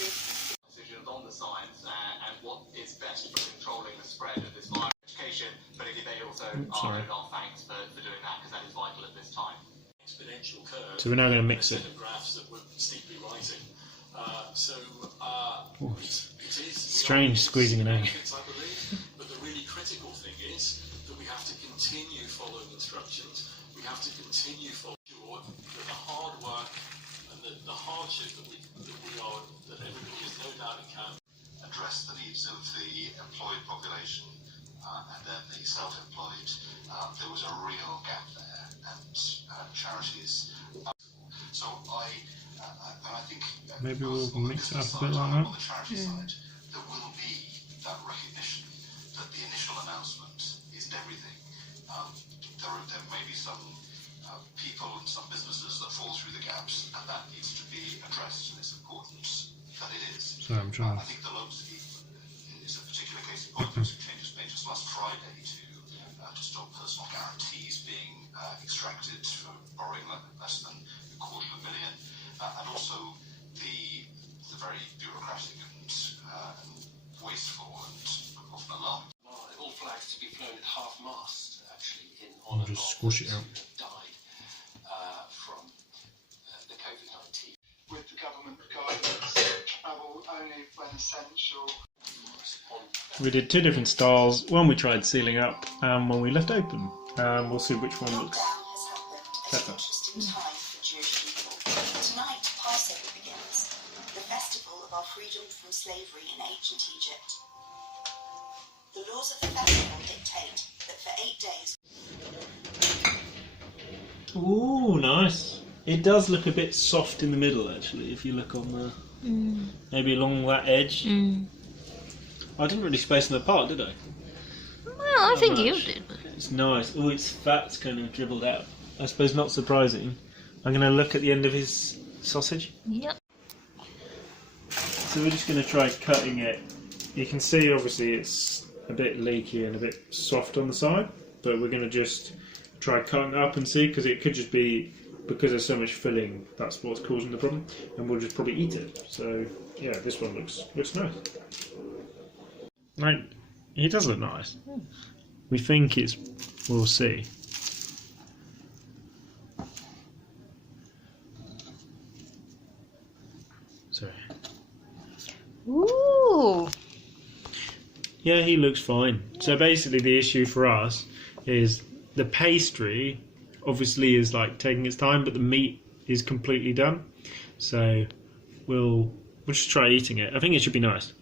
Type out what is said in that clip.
Decisions on the science and what is best for controlling the spread of this virus. Education, but they also are owed our thanks for doing that, because that is vital at this time. Exponential curve. So we're now going to mix it. Graphs that were steeply rising. It is strange squeezing an egg. I believe, but the really critical thing is that we have to continue following instructions. We have to continue following that the hard work and the hardship that everybody has no doubt it can address the needs of the employed population and then the self-employed. There was a real gap there, and charities. So I think maybe we'll mix it up a bit like that. On the charity side, there will be that recognition that the initial announcement isn't everything. There may be some people and some businesses that fall through the gaps, and that needs to be addressed, and it's important that it is. Sorry, I'm trying. I think the loan scheme is a particular case in point. There was a change made just last Friday to stop personal guarantees being extracted for borrowing less than $250 million, and also the very bureaucratic and wasteful and often alarming. All flags to be flown at half-mast, actually, in honour just of squish it those out. who have died from the COVID-19. With the government guidance, travel only when essential. We did two different styles. One we tried sealing up, and one we left open. We'll see which one looks better. Interesting time for Jewish people. Tonight, Passover begins, the festival of our freedom from slavery in ancient Egypt. The laws of the festival dictate that for 8 days... Ooh, nice. It does look a bit soft in the middle, actually, if you look on the... Maybe along that edge. I didn't really space them apart, did I? Well, I think you much. did. It's nice. Oh, its fat's kind of dribbled out. I suppose not surprising. I'm going to look at the end of his sausage. Yep. So we're just going to try cutting it. You can see, obviously, it's a bit leaky and a bit soft on the side, but we're going to just try cutting it up and see, because it could just be because there's so much filling, that's what's causing the problem, and we'll just probably eat it. So yeah, this one looks nice. Right, it does look nice. We think it's, we'll see. Sorry. Ooh. Yeah, he looks fine. So basically the issue for us is the pastry obviously is like taking its time, but the meat is completely done. So we'll just try eating it. I think it should be nice.